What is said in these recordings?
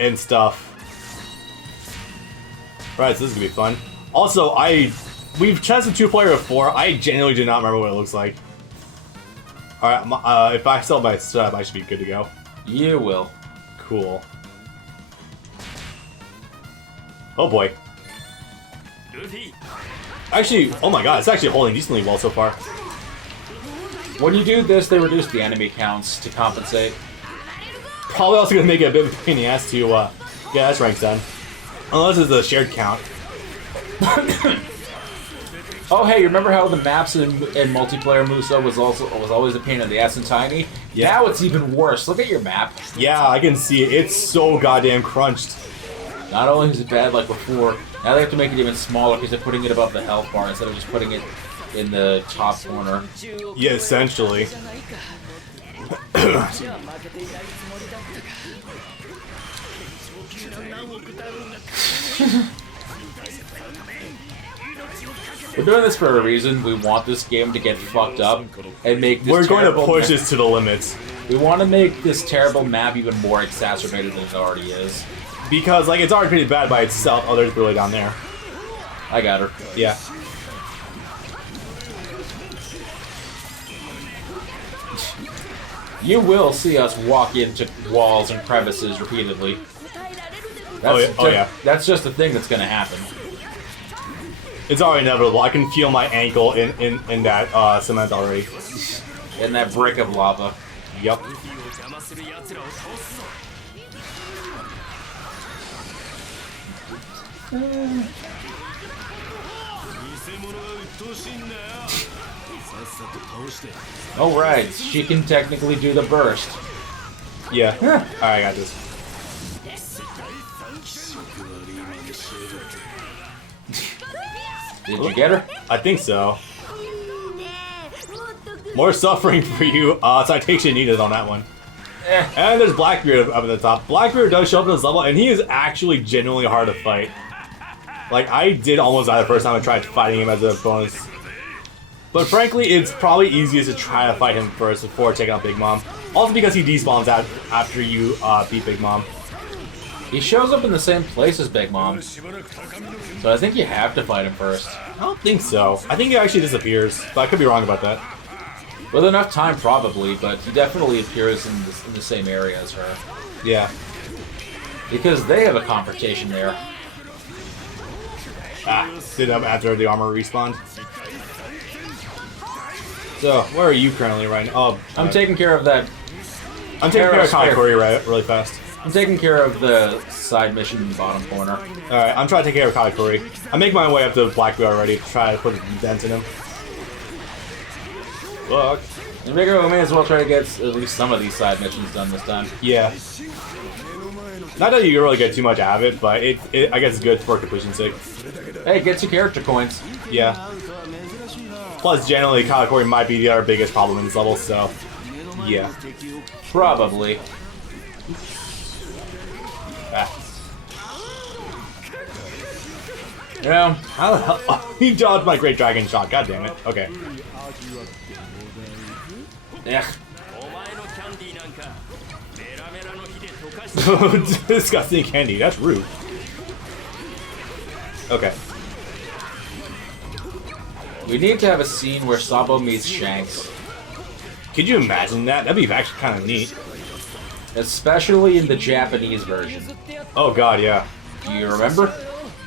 and stuff. Right, so this is gonna be fun. Also, we've tested 2-player before. I genuinely do not remember what it looks like. Alright, if I sell my setup, I should be good to go. You will. Cool. Oh boy. Actually, oh my god, it's actually holding decently well so far. When you do this, they reduce the enemy counts to compensate. Probably also gonna make it a bit of a pain in the ass to get S ranks done. Unless it's a shared count. Oh hey, you remember how the maps in multiplayer Musa was always a pain in the ass and tiny? Yeah. Now it's even worse. Look at your map. Yeah, I can see it. It's so goddamn crunched. Not only is it bad like before, now they have to make it even smaller because they're putting it above the health bar instead of just putting it in the top corner. Yeah, essentially. We're doing this for a reason. We want this game to get fucked up and make this We're going to push this to the limits. We want to make this terrible map even more exacerbated than it already is. Because, like, it's already pretty bad by itself. Oh, there's really down there. I got her. Yeah. You will see us walk into walls and crevices repeatedly. Yeah. That's just a thing that's going to happen. It's already inevitable. I can feel my ankle in that cement already. In that brick of lava. Yep. Oh right, she can technically do the burst. Yeah. Alright, I got this. Did you get her? I think so. More suffering for you. Citation needed on that one. And there's Blackbeard up at the top. Blackbeard does show up in this level, and he is actually genuinely hard to fight. Like, I did almost die the first time I tried fighting him as a bonus. But frankly, it's probably easiest to try to fight him first before taking out Big Mom. Also because he despawns out after you beat Big Mom. He shows up in the same place as Big Mom. So I think you have to fight him first. I don't think so. I think he actually disappears, but I could be wrong about that. With enough time, probably, but he definitely appears in the same area as her. Yeah. Because they have a confrontation there. Did after the armor respawned. So, where are you currently right now? Oh, I'm taking care of that. I'm taking care of Katakuri really fast. I'm taking care of the side mission in the bottom corner. Alright, I'm trying to take care of Katakuri. I'm making my way up to Blackbeard already to try to put a dent in him. Fuck. And we may as well try to get at least some of these side missions done this time. Yeah. Not that you really get too much out of it, but I guess it's good for completion's sake. Hey, it gets you character coins. Yeah. Plus, generally, Katakuri might be the other biggest problem in this level, so... yeah. Probably. Yeah. How the hell? Oh, he dodged my Great Dragon shot, god damn it. Okay. Yeah. Disgusting candy, that's rude. Okay. We need to have a scene where Sabo meets Shanks. Could you imagine that? That'd be actually kind of neat. Especially in the Japanese version. Oh god, yeah. Do you remember?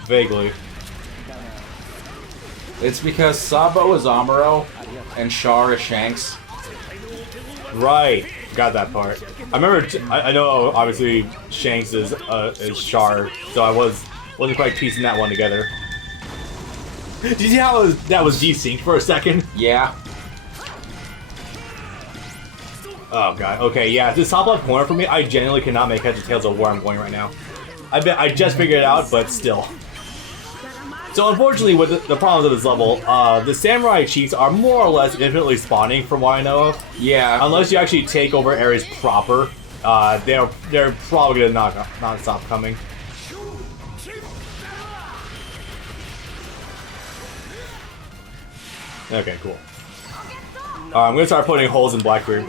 Vaguely. It's because Sabo is Amuro and Char is Shanks. Right. Forgot that part. I remember. I know. Obviously, Shanks is Char, so I wasn't quite piecing that one together. Did you see how that was desynced for a second? Yeah. Oh god. Okay. Yeah. This top left corner for me, I genuinely cannot make heads or tails of where I'm going right now. I just figured it out, but still. So unfortunately, with the problems of this level, the samurai cheats are more or less infinitely spawning, from what I know of. Yeah. Unless you actually take over areas proper, they're probably gonna not stop coming. Okay, cool. I'm gonna start putting holes in Blackbeard.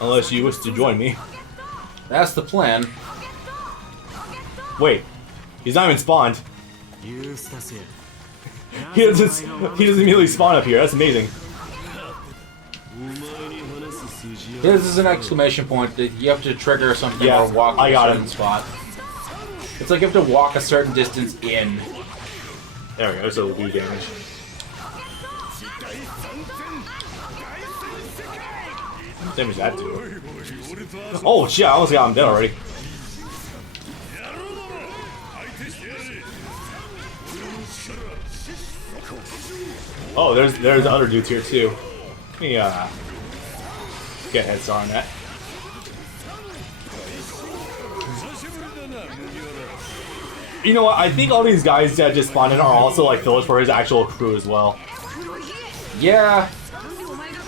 Unless you wish to join me. That's the plan. Wait, he's not even spawned. He doesn't immediately spawn up here. That's amazing. This is an exclamation point that you have to trigger something or walk to a certain spot. It's like you have to walk a certain distance in. There we go, so we damage. What damage that do? Oh shit, I almost got him dead already. Oh, there's other dudes here too. Let me get a head start on that. You know what? I think all these guys that just spawned in are also like fillers for his actual crew as well. Yeah.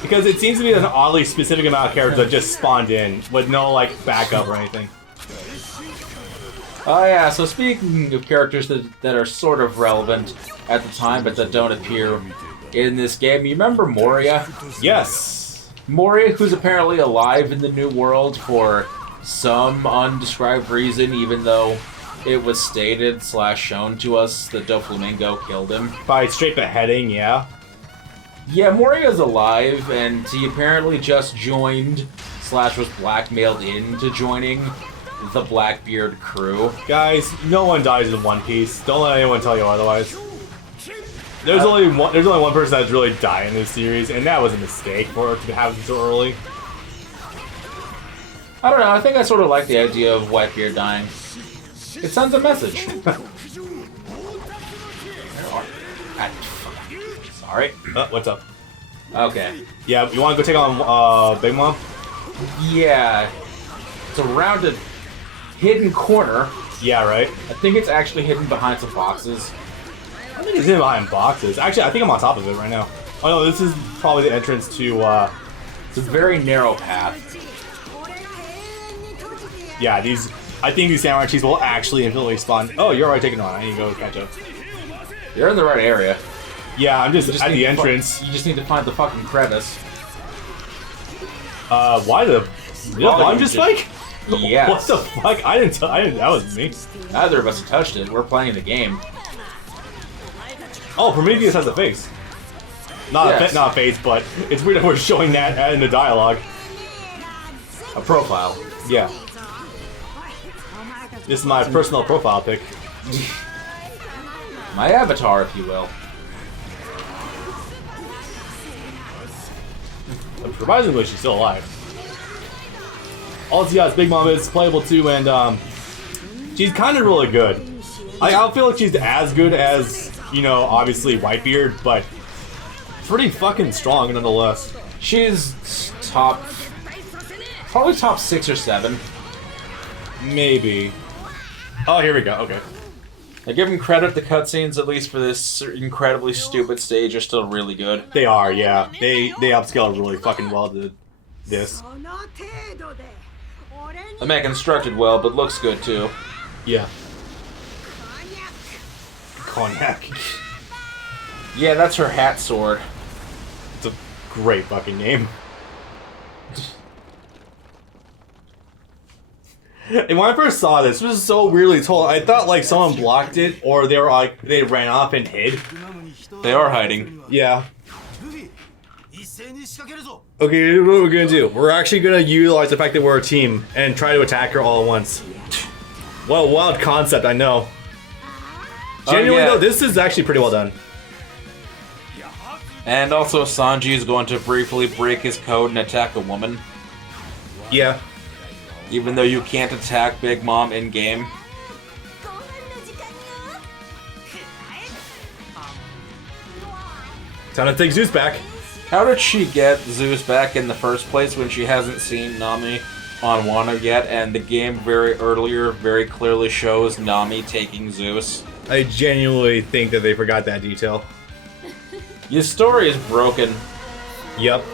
Because it seems to be an oddly specific amount of characters that just spawned in with no like backup or anything. Oh yeah, so speaking of characters that are sort of relevant at the time but that don't appear in this game, you remember Moria? Yes! Moria, who's apparently alive in the New World for some undescribed reason, even though it was stated / shown to us that Doflamingo killed him. By straight beheading, yeah. Yeah, Moria's alive, and he apparently just joined / was blackmailed into joining the Blackbeard crew. Guys, no one dies in One Piece. Don't let anyone tell you otherwise. There's only one person that's really died in this series, and that was a mistake for it to happen so early. I don't know, I think I sort of like the idea of Whitebeard dying. It sends a message. Sorry. What's up? Okay. Yeah, you want to go take on Big Mom? Yeah. It's around a hidden corner. Yeah, right? I think it's actually hidden behind some boxes. I think it's hidden behind boxes. Actually, I think I'm on top of it right now. Oh no, this is probably the entrance to, It's a very narrow path. Yeah, I think these samurai cheese will actually infinitely spawn. Oh, you're already taking on. I need to go catch up. You're in the right area. Yeah, I'm just at the entrance. You just need to find the fucking crevice. Why the volume just spike? Yes. What the fuck? I didn't. That was me. Neither of us have touched it. We're playing the game. Oh, Prometheus has a face. Not a face, but it's weird that we're showing that in the dialogue. A profile. Yeah. This is my personal profile pic. My avatar, if you will. Surprisingly, she's still alive. Also, yes, Big Mom is playable too, and she's kind of really good. I don't feel like she's as good as, you know, obviously Whitebeard, but pretty fucking strong nonetheless. She's probably top 6 or 7. Maybe. Oh, here we go. Okay. I give him credit. The cutscenes, at least for this incredibly stupid stage, are still really good. They are, yeah. They upscale really fucking well to this. The mech constructed well, but looks good too. Yeah. Cognac. Yeah, that's her hat sword. It's a great fucking name. And when I first saw this, it was so weirdly told. I thought like someone blocked it, or they were like they ran off and hid. They are hiding. Yeah. Okay, here's what we're gonna do. We're actually gonna utilize the fact that we're a team and try to attack her all at once. What a wild concept, I know. Genuinely though, this is actually pretty well done. And also, Sanji is going to briefly break his code and attack a woman. Yeah. Even though you can't attack Big Mom in-game. Time to take Zeus back. How did she get Zeus back in the first place when she hasn't seen Nami on Wano yet, and the game very clearly shows Nami taking Zeus? I genuinely think that they forgot that detail. Your story is broken. Yep.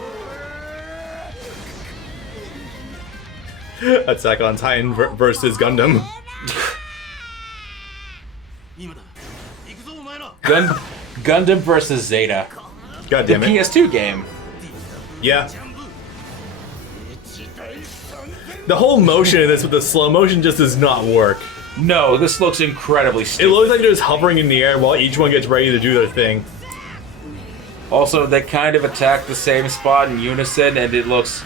Attack on Titan versus Gundam. Gundam versus Zeta. God the damn it. PS2 game. Yeah. The whole motion of this with the slow motion just does not work. No, this looks incredibly It stupid. looks like they're just hovering in the air while each one gets ready to do their thing. Also, they kind of attack the same spot in unison, and it looks...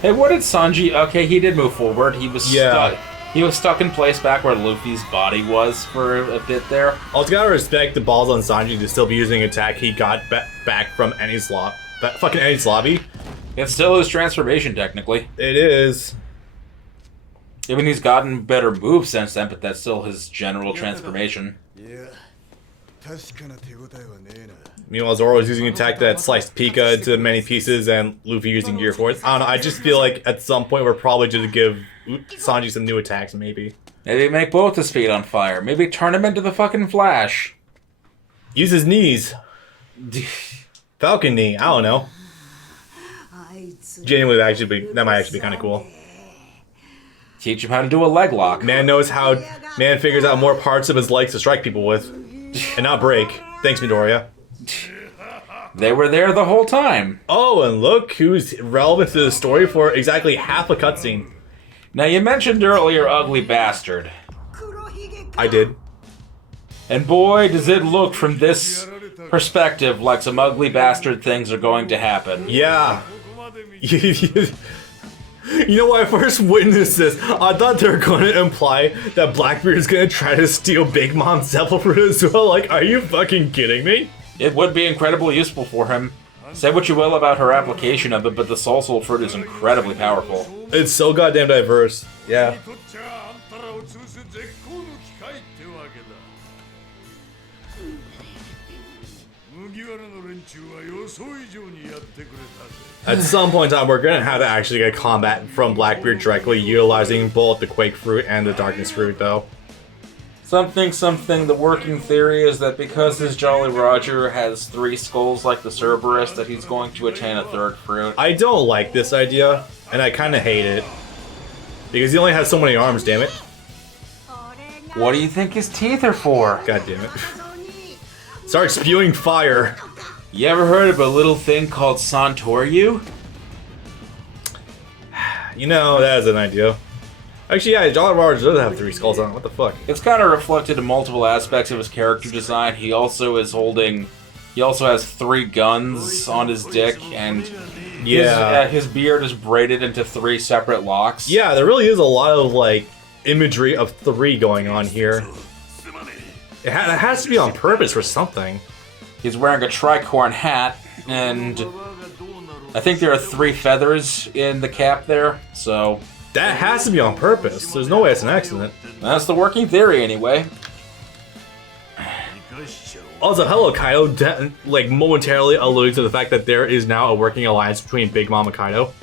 Hey, what did Sanji... Okay, he did move forward. He was stuck. He was stuck in place back where Luffy's body was for a bit there. Also gotta respect the balls on Sanji to still be using attack he got back from Enies Lobby. Fucking Enies Lobby. It's still his transformation, technically. It is. I mean, he's gotten better moves since then, but that's still his general transformation. Meanwhile, Zoro is using attack that sliced Pika into many pieces, and Luffy using Gear Force. I don't know, I just feel like at some point we're probably just give Sanji some new attacks, maybe. Maybe make both his feet on fire. Maybe turn him into the fucking Flash. Use his knees. Falcon knee, I don't know. Genuinely, that might actually be kind of cool. Teach him how to do a leg lock. Man figures out more parts of his legs to strike people with, and not break. Thanks, Midoriya. They were there the whole time. Oh, and look who's relevant to the story for exactly half a cutscene. Now, you mentioned earlier Ugly Bastard. I did. And boy, does it look from this perspective like some ugly bastard things are going to happen. Yeah. You know, when I first witnessed this, I thought they were going to imply that Blackbeard is going to try to steal Big Mom's Devil Fruit as well. Like, are you fucking kidding me? It would be incredibly useful for him. Say what you will about her application of it, but the Soul Fruit is incredibly powerful. It's so goddamn diverse. Yeah. At some point in time, we're gonna have to actually get combat from Blackbeard directly, utilizing both the Quake Fruit and the Darkness Fruit, though. The working theory is that because his Jolly Roger has 3 skulls like the Cerberus, that he's going to attain a 3rd fruit. I don't like this idea, and I kinda hate it. Because he only has so many arms, damn it. What do you think his teeth are for? God damn it. Start spewing fire. You ever heard of a little thing called Santoryu? You know, that is an idea. Actually, yeah, Jolly Roger does have 3 skulls on it. What the fuck? It's kind of reflected in multiple aspects of his character design. He also has 3 guns on his dick, and his beard is braided into 3 separate locks. Yeah, there really is a lot of, like, imagery of 3 going on here. It has to be on purpose for something. He's wearing a tricorn hat, and I think there are 3 feathers in the cap there, so... That has to be on purpose. There's no way it's an accident. That's the working theory, anyway. Also, hello, Kaido, like, momentarily alluding to the fact that there is now a working alliance between Big Mom and Kaido.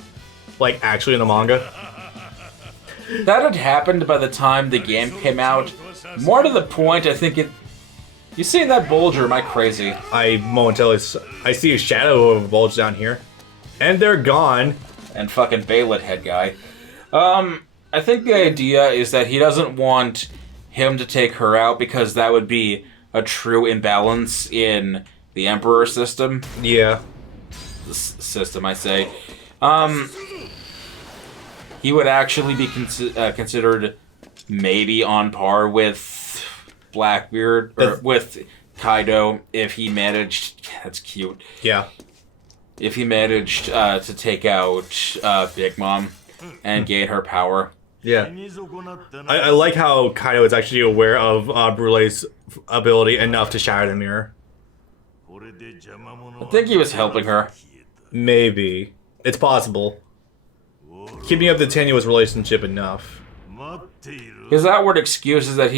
Like, actually in the manga. That had happened by the time the game came out. More to the point, I think it... You see that bulge, or am I crazy? I see a shadow of a bulge down here. And they're gone. And fucking Baylet head guy. I think the idea is that he doesn't want him to take her out because that would be a true imbalance in the Emperor system. Yeah. The system, I say. He would actually be considered maybe on par with Blackbeard, or with Kaido, if he managed... That's cute. Yeah. If he managed to take out Big Mom and gain her power. Yeah. I like how Kaido is actually aware of Brulee's ability enough to shatter the mirror. I think he was helping her. Maybe. It's possible. Keeping up the tenuous relationship enough. His outward excuse is that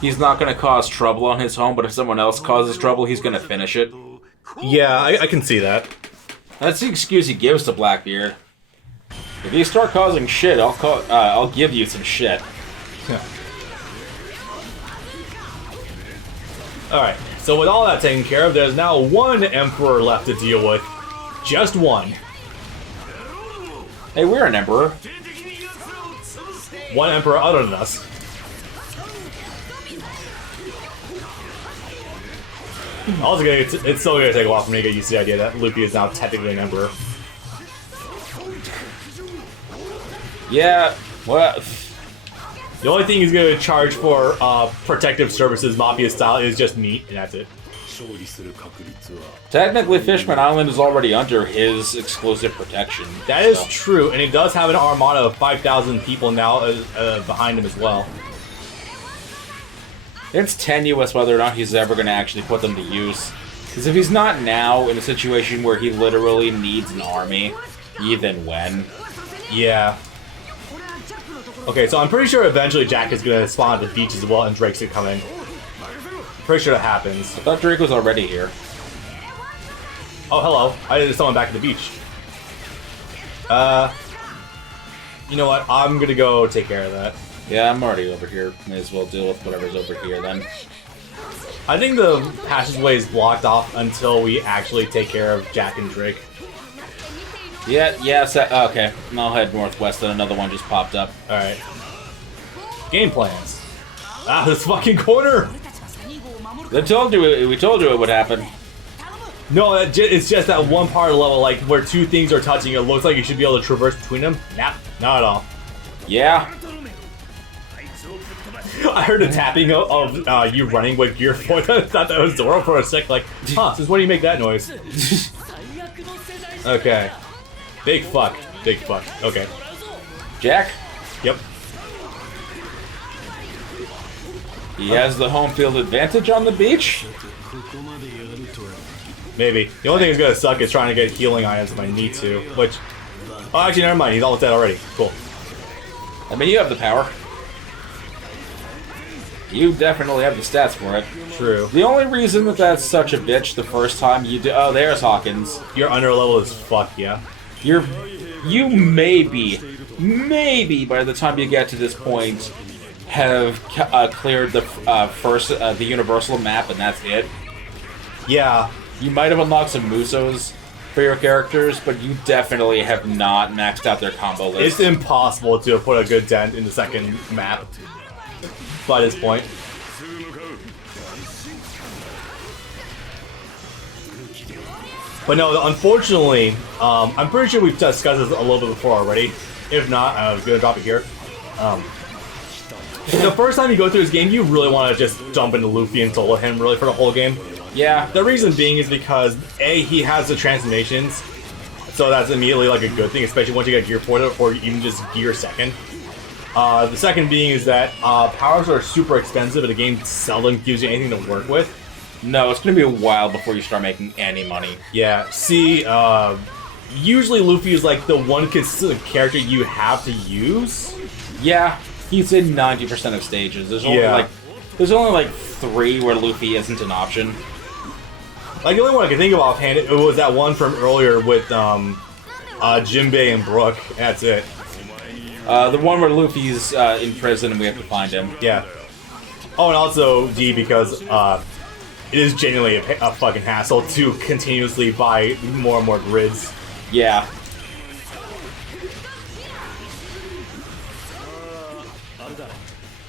he's not going to cause trouble on his home, but if someone else causes trouble, he's going to finish it. Yeah, I can see that. That's the excuse he gives to Blackbeard. If you start causing shit, I'll give you some shit. Yeah. Alright, so with all that taken care of, there's now 1 Emperor left to deal with. Just 1. Hey, we're an Emperor. 1 Emperor other than us. Also, it's still gonna take a while for me to get used to the idea that Luffy is now technically an emperor. Yeah, well... The only thing he's gonna charge for protective services, mafia style, is just meat, and that's it. Technically, Fishman Island is already under his exclusive protection. That is true, and he does have an armada of 5,000 people now behind him as well. It's tenuous whether or not he's ever going to actually put them to use. Because if he's not now in a situation where he literally needs an army, even when. Yeah. Okay, so I'm pretty sure eventually Jack is going to spawn at the beach as well, and Drake's going to come in. Pretty sure that happens. I thought Drake was already here. Oh, hello. I did someone back at the beach. You know what? I'm gonna go take care of that. Yeah, I'm already over here. May as well deal with whatever's over here then. I think the passageway is blocked off until we actually take care of Jack and Drake. Yeah, okay. I'll head northwest and another one just popped up. Alright. Game plans. Ah, this fucking corner! We told you it would happen. No, it's just that one part of the level, like, where two things are touching, it looks like you should be able to traverse between them. Nah, not at all. Yeah. I heard the tapping of you running with Gear 4. I thought that was Zoro for a sec, like, huh, since when do you make that noise? Okay. Big fuck. Big fuck. Okay. Jack? Yep. He has the home field advantage on the beach? Maybe. The only thing that's gonna suck is trying to get healing items if I need to, which... Oh, actually, never mind. He's all dead already. Cool. I mean, you have the power. You definitely have the stats for it. True. The only reason that that's such a bitch the first time you do... Oh, there's Hawkins. You're under level as fuck, yeah. You maybe by the time you get to this point have cleared the the universal map, and that's it. Yeah. You might have unlocked some Musos for your characters, but you definitely have not maxed out their combo list. It's impossible to put a good dent in the second map by this point. But no, unfortunately, I'm pretty sure we've discussed this a little bit before already. If not, I was going to drop it here. The first time you go through this game, you really want to just jump into Luffy and solo him really for the whole game. Yeah. The reason being is because, A, he has the transformations, so that's immediately like a good thing, especially once you get Gear 4 or even just Gear 2nd. The second being is that powers are super expensive and the game seldom gives you anything to work with. No, it's going to be a while before you start making any money. Yeah, see, usually Luffy is like the one consistent character you have to use. Yeah, he's in 90% of stages. There's only like 3 where Luffy isn't an option. Like, the only one I can think of offhand, it was that one from earlier with Jinbei and Brook. That's it. The one where Luffy's in prison and we have to find him. Yeah. Oh, and also D, because it is genuinely a fucking hassle to continuously buy more and more grids. Yeah.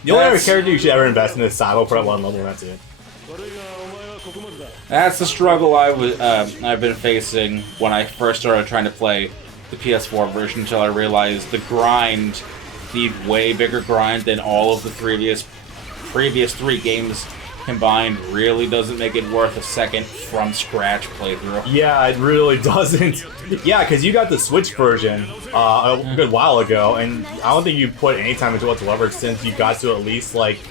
The only other character you should ever invest in is Sabo for that one level, and that's it. That's the struggle I've been facing when I first started trying to play the PS4 version, until I realized the grind, the way bigger grind than all of the previous 3 games combined, really doesn't make it worth a second from scratch playthrough. Yeah, it really doesn't. Yeah, because you got the Switch version a good while ago, and I don't think you put any time into it whatsoever since you got to at least, like,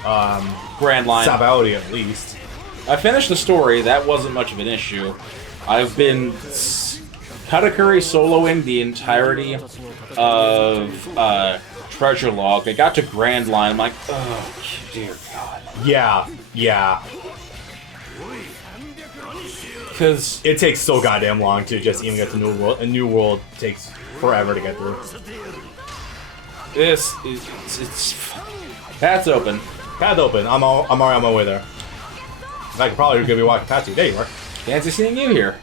Grand Line. Sabaody at least. I finished the story. That wasn't much of an issue. I've been Katakuri soloing the entirety of Treasure Log. I got to Grand Line. I'm like, oh, dear God. Yeah. Because it takes so goddamn long to just even get to New World. A New World takes forever to get through. It's Path's open. Path open. I'm already on my way there. In fact, probably gonna be walking past you. There you are. Fancy seeing you here.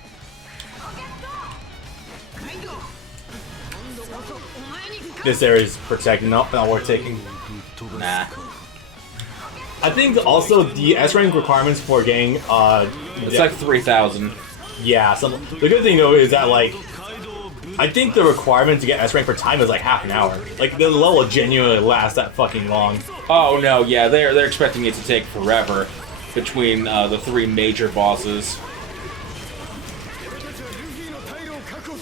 This area is protected. Not worth taking. Nah. I think also the S rank requirements for getting It's like 3,000. Yeah, the good thing though is that like, I think the requirement to get S rank for time is like half an hour. Like the level genuinely lasts that fucking long. Oh no, yeah, they're expecting it to take forever between the 3 major bosses.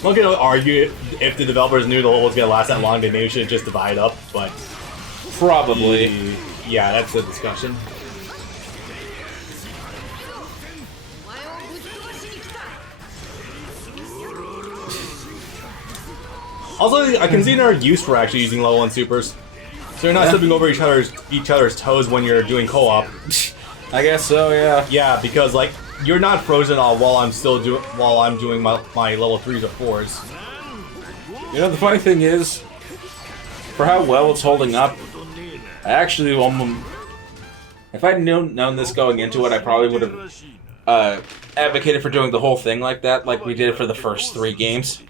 One could argue if the developers knew the level was gonna last that long, they maybe should just divide it up. But probably, yeah, that's the discussion. Also, I can see there are use for actually using level 1 supers. So you're not stepping over each other's toes when you're doing co-op. I guess so, yeah. Yeah, because like you're not frozen on while I'm doing my level 3s or 4s. You know, the funny thing is, for how well it's holding up, I actually if I'd known this going into it, I probably would have advocated for doing the whole thing like that, like we did for the first 3 games.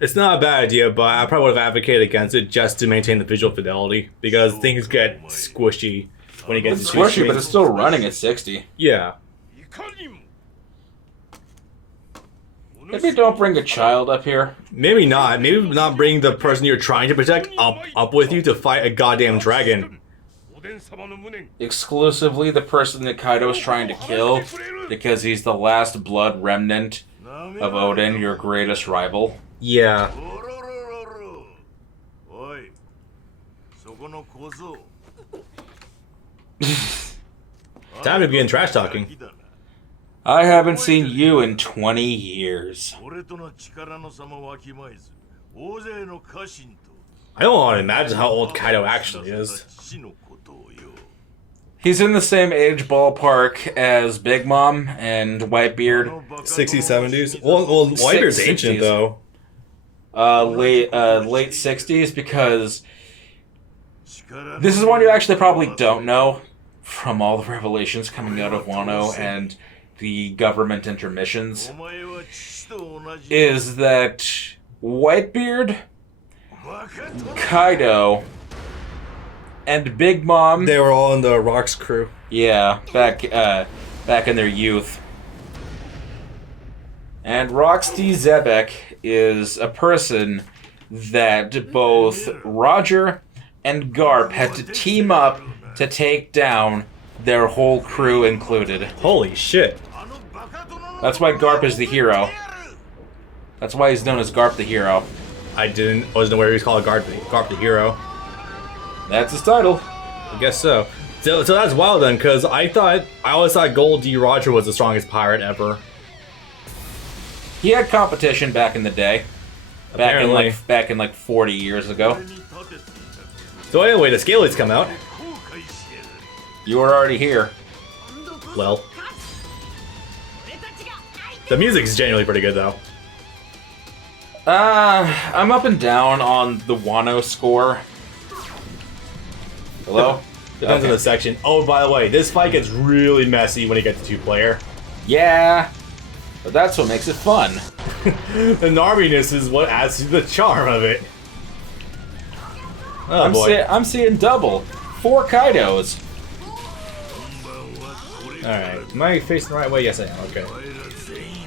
It's not a bad idea, but I probably would have advocated against it just to maintain the visual fidelity, because things get squishy when you get It's squishy, but it's still running at 60. Yeah. Maybe don't bring a child up here. Maybe not. Maybe not bring the person you're trying to protect up with you to fight a goddamn dragon. Exclusively the person that Kaido's trying to kill, because he's the last blood remnant of Odin, your greatest rival. Yeah. Time to begin trash talking. I haven't seen you in 20 years. I don't want to imagine how old Kaido actually is. He's in the same age ballpark as Big Mom and Whitebeard. 60s, 70s? Well Whitebeard's ancient, though. Late 60s, because this is one you actually probably don't know from all the revelations coming out of Wano and the government intermissions, is that Whitebeard, Kaido, and Big Mom... They were all in the Rocks crew. Yeah, back in their youth. And Roxy Zebek is a person that both Roger and Garp had to team up to take down, their whole crew included. Holy shit. That's why Garp is the hero. That's why he's known as Garp the Hero. Wasn't aware he was called Garp the Hero. That's his title. I guess so. So that's wild then, because I always thought Gold D. Roger was the strongest pirate ever. He had competition back in the day. Apparently. Back in like 40 years ago. So anyway, the Scalies come out. You were already here. Well. The music's genuinely pretty good, though. I'm up and down on the Wano score. Hello? Depends on the section. Oh, by the way, this fight gets really messy when you get to 2-player. Yeah, but that's what makes it fun. The gnarminess is what adds to the charm of it. Oh, boy. I'm seeing double. 4 Kaidos. Alright, am I facing the right way? Yes, I am. Okay.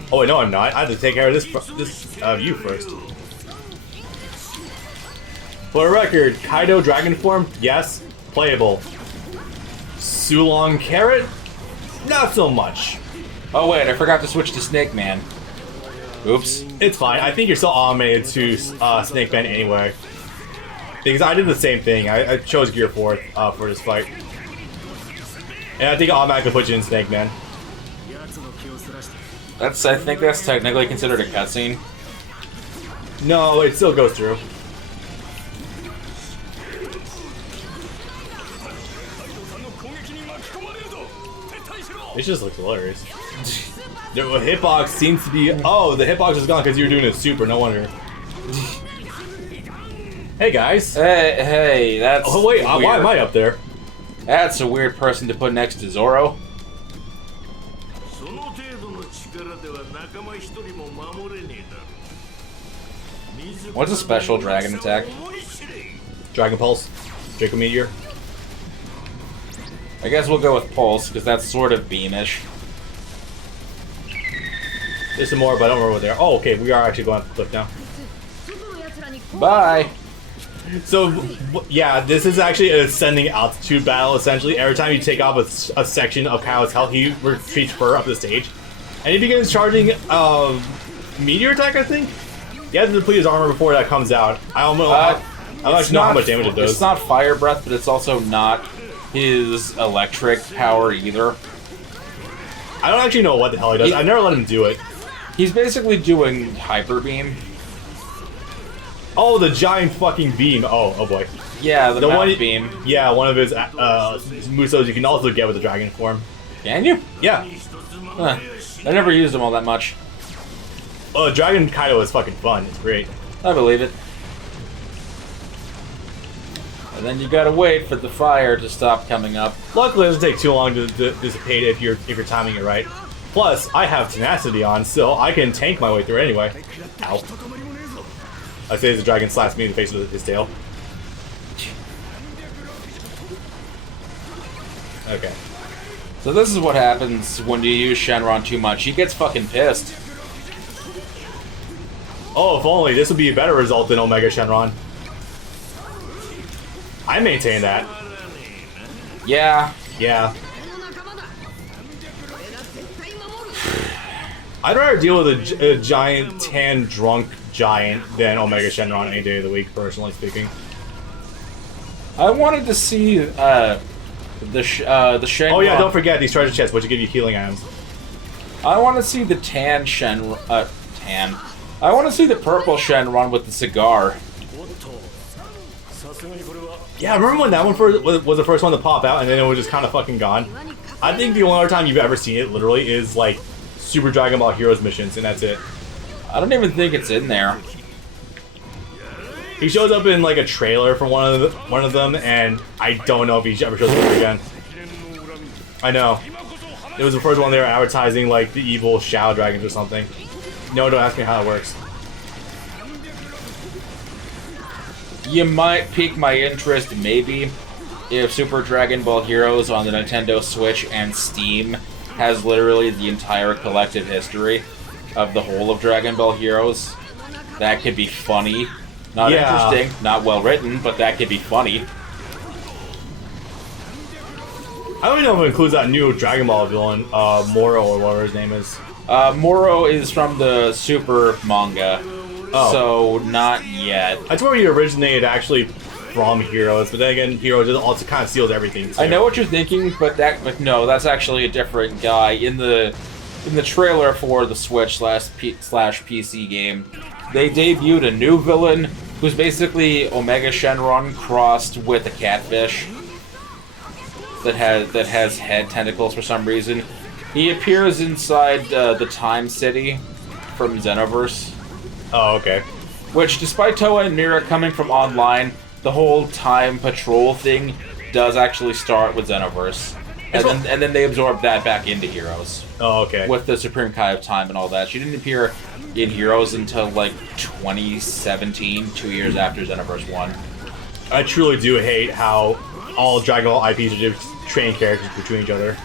Oh, wait, no, I'm not. I have to take care of this view first. For the record, Kaido Dragon Form, yes, playable. Sulong Carrot, not so much. Oh wait, I forgot to switch to Snake Man. Oops. It's fine. I think you're still automated to Snake Man anyway. Because I did the same thing. I chose Gear 4 for this fight. And I think it automatically puts you in Snake Man. I think that's technically considered a cutscene. No, it still goes through. It just looks hilarious. The hitbox seems to be... Oh, the hitbox is gone because you were doing a super, no wonder. Hey, guys. Hey, that's Oh, wait, weird. why am I up there? That's a weird person to put next to Zoro. What's a special dragon attack? Dragon Pulse. Draco Meteor. I guess we'll go with Pulse, because that's sort of beamish. There's some more, but I don't remember what they are. Oh, okay, we are actually going up the cliff now. Bye. So, yeah, this is actually an ascending altitude battle, essentially. Every time you take off a section of Kaido's health, he retreats further up the stage. And he begins charging Meteor Attack, I think? He has to deplete his armor before that comes out. I don't know, I don't actually know how much damage it does. It's not Fire Breath, but it's also not his electric power either. I don't actually know what the hell he does. I never let him do it. He's basically doing Hyper Beam. Oh, the giant fucking beam. Oh boy. Yeah, the one beam. Yeah, one of his Musos you can also get with the dragon form. Can you? Yeah. Huh. I never used them all that much. Oh, Dragon Kaido is fucking fun. It's great. I believe it. And then you gotta wait for the fire to stop coming up. Luckily, it doesn't take too long to dissipate if you're timing it right. Plus, I have tenacity on, so I can tank my way through it anyway. Ow. I say as the dragon slaps me in the face with his tail. Okay. So this is what happens when you use Shenron too much. He gets fucking pissed. Oh, if only. This would be a better result than Omega Shenron. I maintain that. Yeah. Yeah. I'd rather deal with a giant tan drunk giant than Omega Shenron any day of the week, personally speaking. I wanted to see the Shenron. Oh yeah, don't forget these treasure chests, which will give you healing items. I want to see the tan Shenron. Tan. I want to see the purple Shenron with the cigar. Yeah, remember when that one was the first one to pop out and then it was just kind of fucking gone? I think the only other time you've ever seen it, literally, is like Super Dragon Ball Heroes missions, and that's it. I don't even think it's in there. He shows up in like a trailer for one of them, and I don't know if he ever shows up again. I know. It was the first one they were advertising, like the evil Shadow Dragons or something. No, don't ask me how it works. You might pique my interest, maybe, if Super Dragon Ball Heroes on the Nintendo Switch and Steam has literally the entire collective history of the whole of Dragon Ball Heroes. That could be funny. Not interesting, not well written, but that could be funny. I don't even know if it includes that new Dragon Ball villain, Moro or whatever his name is. Moro is from the Super manga, so not yet. That's where he originated, actually, from Heroes, but then again, Heroes also kind of steals everything. Too. I know what you're thinking, but no, that's actually a different guy. In the trailer for the Switch slash PC game, they debuted a new villain who's basically Omega Shenron crossed with a catfish that has head tentacles for some reason. He appears inside the Time City from Xenoverse. Oh, okay. Which, despite Toa and Mira coming from online, the whole time patrol thing does actually start with Xenoverse. And then they absorb that back into Heroes. Oh, okay. With the Supreme Kai of Time and all that. She didn't appear in Heroes until, like, 2017, 2 years after Xenoverse 1. I truly do hate how all Dragon Ball IPs are just train characters between each other.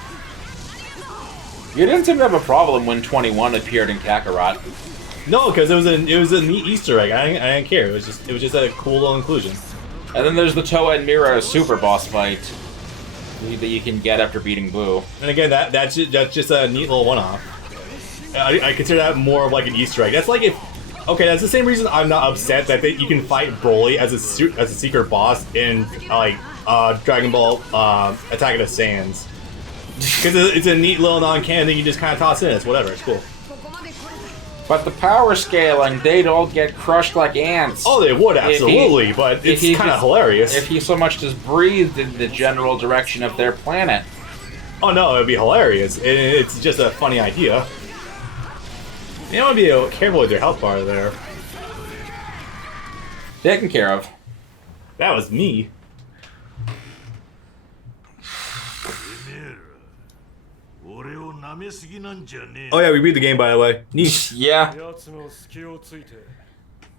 You didn't seem to have a problem when 21 appeared in Kakarot. No, because it was a neat Easter egg. I didn't care. It was just a cool little inclusion. And then there's the Toa and Mira super boss fight that you can get after beating Boo. And again, that's just a neat little one-off. I consider that more of like an Easter egg. That's like if, okay, that's the same reason I'm not upset that you can fight Broly as a secret boss in like Dragon Ball Attack of the Saiyans. Because it's a neat little non-canon thing you just kind of toss in. It's whatever. It's cool. But the power scaling, they'd all get crushed like ants. Oh, they would, absolutely, but it's kind of hilarious. If he so much as breathed in the general direction of their planet. Oh no, it would be hilarious. It's just a funny idea. You want to be careful with your health bar there. Taken care of. That was me. Oh yeah, we beat the game, by the way. Neat. Yeah.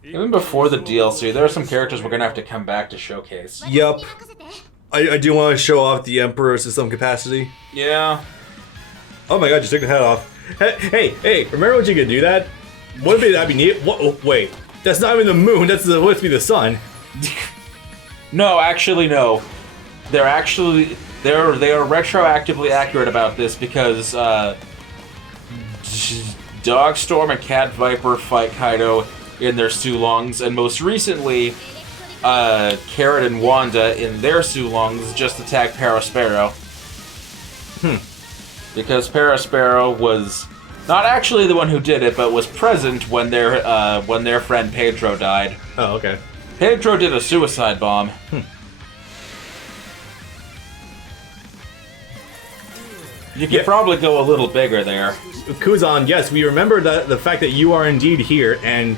Even before the DLC, there are some characters we're gonna have to come back to showcase. Yup. I do want to show off the Emperor to some capacity. Yeah. Oh my god, just took the head off. Hey! Remember when you could do that? What if that'd be neat? What? Oh, wait, that's not even the moon. That's supposed to be the sun. No, actually, no. They are retroactively accurate about this because Dogstorm and Cat Viper fight Kaido in their Sulongs, and most recently, Carrot and Wanda in their Sulongs just attacked Parasparrow. Because Parasparrow was not actually the one who did it, but was present when their friend Pedro died. Oh, okay. Pedro did a suicide bomb. You could probably go a little bigger there. Kuzan, yes, we remember the fact that you are indeed here, and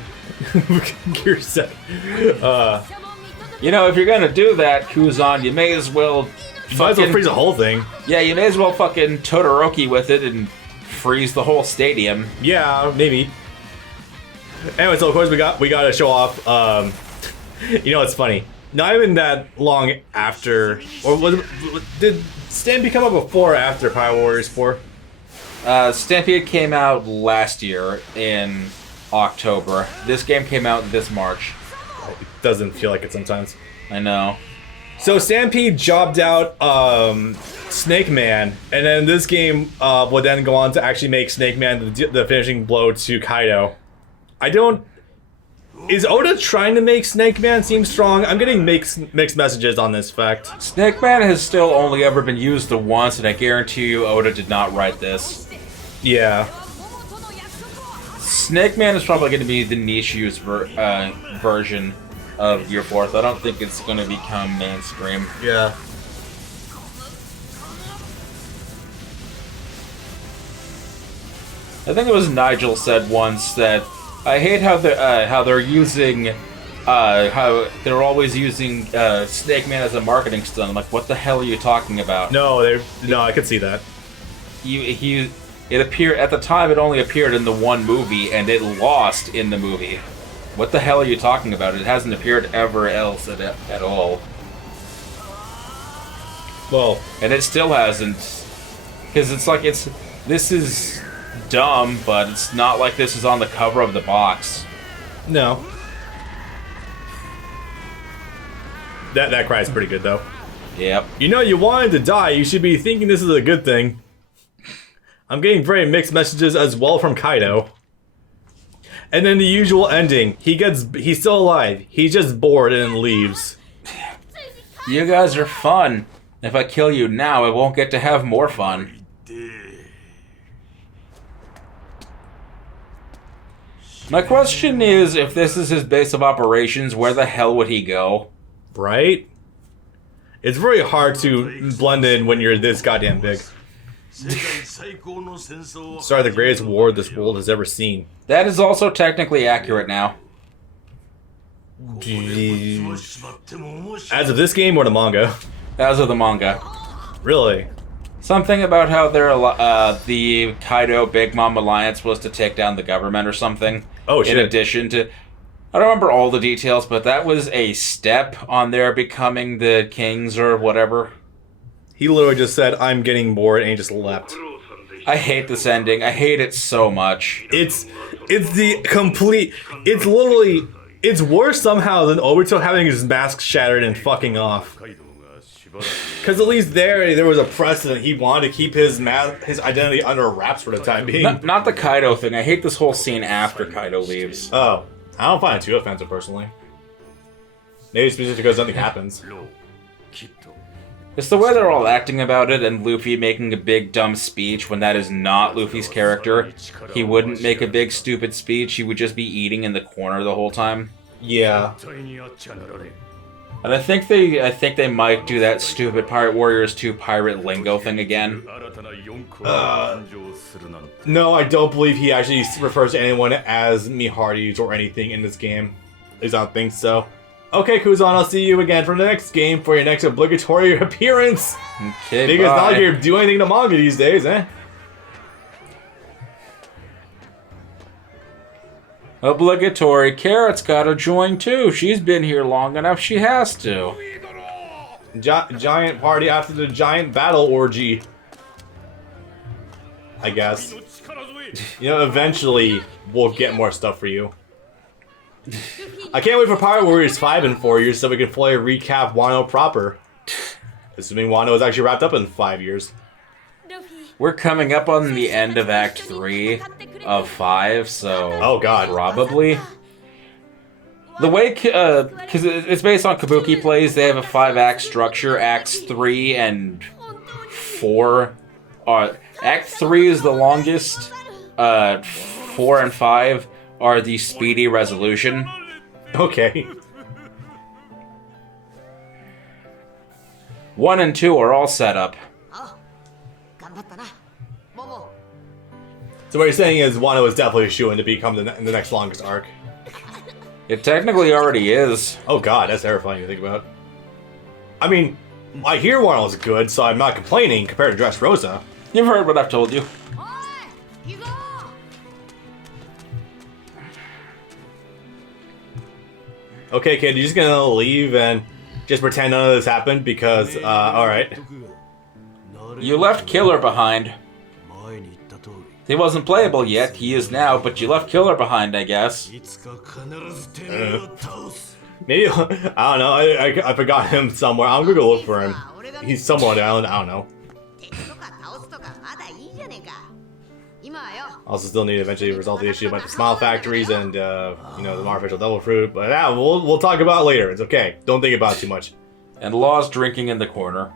you're set. You know, if you're gonna do that, Kuzan, you may as well freeze the whole thing. Yeah, you may as well fucking Todoroki with it and freeze the whole stadium. Yeah, maybe. Anyway, so of course we got to show off. You know, it's funny. Not even that long after, or did Stampede come out before or after Power Warriors 4? Stampede came out last year in October. This game came out this March. It doesn't feel like it sometimes. I know. So Stampede jobbed out Snake Man, and then this game would then go on to actually make Snake Man the finishing blow to Kaido. Is Oda trying to make Snake Man seem strong? I'm getting mixed messages on this fact. Snake Man has still only ever been used the once, and I guarantee you Oda did not write this. Yeah. Snake Man is probably going to be the niche use version of Gear 4th. I don't think it's going to become mainstream. Yeah. I think it was Nigel said once that I hate how they're using how they're always using Snake Man as a marketing stunt. I'm like, what the hell are you talking about? No, I could see that. It appeared at the time. It only appeared in the one movie, and it lost in the movie. What the hell are you talking about? It hasn't appeared ever else at all. Well, and it still hasn't, because it's like this is dumb, but it's not like this is on the cover of the box. No. That cry is pretty good though. Yep. You know, you wanted to die. You should be thinking this is a good thing. I'm getting very mixed messages as well from Kaido. And then the usual ending. He's still alive. He's just bored and then leaves. You guys are fun. If I kill you now, I won't get to have more fun. My question is, if this is his base of operations, where the hell would he go? Right? It's very hard to blend in when you're this goddamn big. Sorry, the greatest war this world has ever seen. That is also technically accurate now. As of this game or the manga? As of the manga. Really? Something about how the Kaido Big Mom Alliance was to take down the government or something. Oh, shit. In addition to... I don't remember all the details, but that was a step on their becoming the kings or whatever. He literally just said, I'm getting bored, and he just left. I hate this ending. I hate it so much. It's the complete... It's literally... It's worse somehow than Obito having his mask shattered and fucking off. Because at least there was a precedent. He wanted to keep his identity under wraps for the time being. Not the Kaido thing. I hate this whole scene after Kaido leaves. Oh. I don't find it too offensive, personally. Maybe it's just because nothing happens. It's the way they're all acting about it, and Luffy making a big dumb speech when that is not Luffy's character. He wouldn't make a big stupid speech, he would just be eating in the corner the whole time. Yeah. And I think they might do that stupid Pirate Warriors 2 pirate lingo thing again. No, I don't believe he actually refers to anyone as Miharis or anything in this game. At least I don't think so. Okay, Kuzan, I'll see you again for the next game for your next obligatory appearance. Okay, because not like you're doing anything to manga these days, eh? Obligatory. Carrot's gotta join too. She's been here long enough, she has to. Giant party after the giant battle orgy. I guess. You know, eventually we'll get more stuff for you. I can't wait for Pirate Warriors 5 in 4 years so we can fully recap Wano proper. Assuming Wano is actually wrapped up in 5 years. We're coming up on the end of Act 3 of 5, so... Oh god. Probably. The way... because it's based on Kabuki plays, they have a 5-act structure. Acts 3 and 4 are... Act 3 is the longest. 4 and 5 are the speedy resolution. Okay. 1 and 2 are all set up. So what you're saying is Wano is definitely a shoo-in to become the next longest arc. It technically already is. Oh god, that's terrifying to think about. I mean, I hear Wano's good, so I'm not complaining compared to Dressrosa. You've heard what I've told you. Okay, kid, you're just gonna leave and just pretend none of this happened because, alright. You left Killer behind. He wasn't playable yet, he is now, but you left Killer behind, I guess. Maybe, I don't know, I forgot him somewhere. I'm gonna go look for him. He's somewhere on the island, I don't know. Also still need to eventually resolve the issue about the Smile Factories and, you know, the artificial devil fruit, but yeah, we'll talk about it later, it's okay. Don't think about it too much. And Law's drinking in the corner.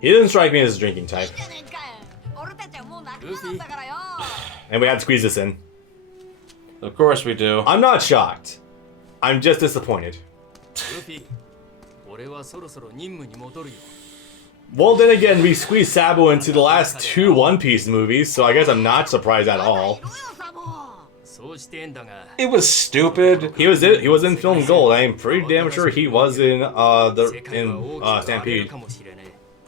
He doesn't strike me as a drinking type. And we had to squeeze this in. Of course we do. I'm not shocked. I'm just disappointed. Well, then again, we squeezed Sabo into the last 2 One Piece movies, so I guess I'm not surprised at all. It was stupid. He was in Film Gold. I am pretty damn sure he was in Stampede.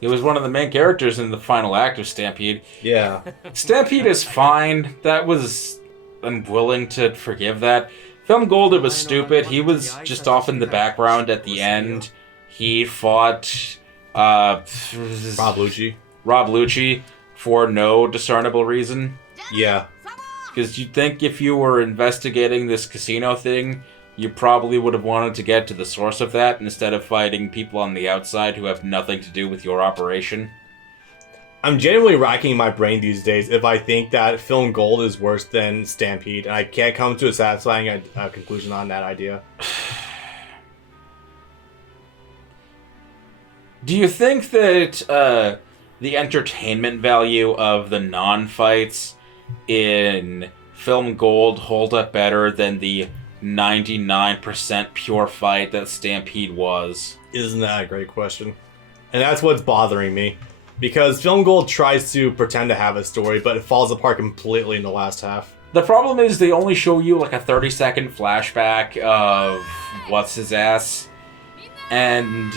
He was one of the main characters in the final act of Stampede. Yeah. Stampede is fine. I'm willing to forgive that. Film Gold, it was stupid. He was just off in the background at the end. He fought Rob Lucci for no discernible reason. Yeah. Because you'd think if you were investigating this casino thing, you probably would have wanted to get to the source of that instead of fighting people on the outside who have nothing to do with your operation. I'm genuinely racking my brain these days if I think that Film Gold is worse than Stampede, and I can't come to a satisfying conclusion on that idea. Do you think that the entertainment value of the non-fights in Film Gold hold up better than the 99% pure fight that Stampede was? Isn't that a great question? And that's what's bothering me. Because Film Gold tries to pretend to have a story, but it falls apart completely in the last half. The problem is they only show you like a 30-second flashback of what's his ass, and